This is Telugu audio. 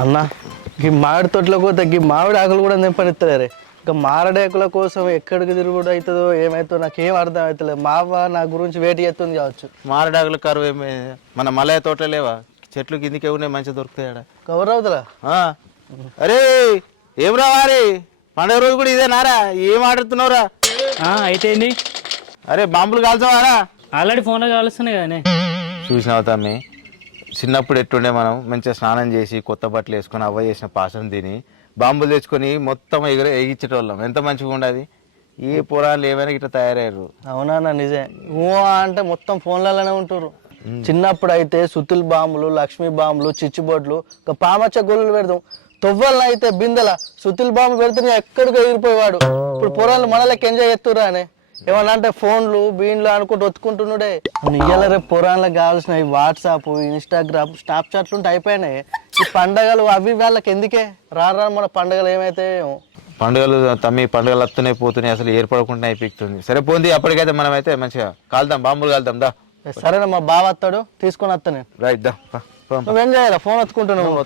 అన్న ఈ మామిడి తోటలో పోతే ఈ మామిడి ఆకులు కూడా నింపనిస్తలేరే. ఇంకా మారడేకుల కోసం ఎక్కడికి తిరుగుడు అవుతుందో ఏమవుతుందో నాకేం అర్థం అవుతలేదు. మావ నా గురించి వెయిట్ చేస్తుంది కావచ్చు. మారడాకుల కరువు ఏమి మన మలయ తోటలో లేవా? చెట్లు కిందికి ఉన్నాయి, మంచిగా దొరుకుతాయి. కవర్ అవుతుందా? అరే ఏం రావారి పండుగ రోజు కూడా ఇదే నారా? ఏం ఆడుతున్నావురా? అయితే ఏంది? అరే బాంబులు కాల్చావారా? ఆల్రెడీ ఫోన్లో కాలుస్తున్నాయి కానీ చూసినావు తమ్మి, చిన్నప్పుడు ఎట్టుండే మనం మంచిగా స్నానం చేసి కొత్త బట్టలు వేసుకొని అవ్వ చేసిన పాసం తిని బాంబులు తెచ్చుకొని మొత్తం ఎగిచ్చేటోళ్ళం. ఎంత మంచిగా ఉండదు. ఈ పురాణాలు ఏమైనా ఇట్లా తయారయ్యారు. అవునా నిజే. అంటే మొత్తం ఫోన్లలోనే ఉంటారు. చిన్నప్పుడు అయితే సుత్తుల బాంబులు, లక్ష్మీ బాంబులు, చిచ్చుబొడ్లు, ఇంకా పామచ్చ గొల్లులు పెడతాం. తొవ్వలను అయితే బిందెల సుత్తుల బాంబు పెడితే ఎక్కడికి ఎగిరిపోయేవాడు. ఇప్పుడు పురాణాలు మనలకి ఎంజాయ్ చేస్తురా అని ఏమన్నా అంటే ఫోన్లు బీన్లు అనుకుంటూ ఒత్తుకుంటున్నాడే. ఇయ్యాల రేపు పురాణాలకు కావాల్సిన వాట్సాప్, ఇన్స్టాగ్రామ్, స్నాప్చాట్లు ఉంటే అయిపోయినాయి. ఈ పండగలు అవి వాళ్ళకి ఎందుకే రారా? మన పండగలు ఏమైతే పండుగలు తమ్మి, పండుగలు వస్తున్నాయి పోతున్నాయి, అసలు ఏర్పడకుండా అయిపోతుంది. సరే పోంది, అప్పటికైతే మనం అయితే మంచిగా కాల్దాం, బాంబులు కాల్దాం. దా సరేనా, మా బావ వస్తాడు తీసుకొని వస్తా నేను. రైట్ దా. నువ్వేం చేయాలి? ఫోన్ ఒత్తుకుంటున్నావు.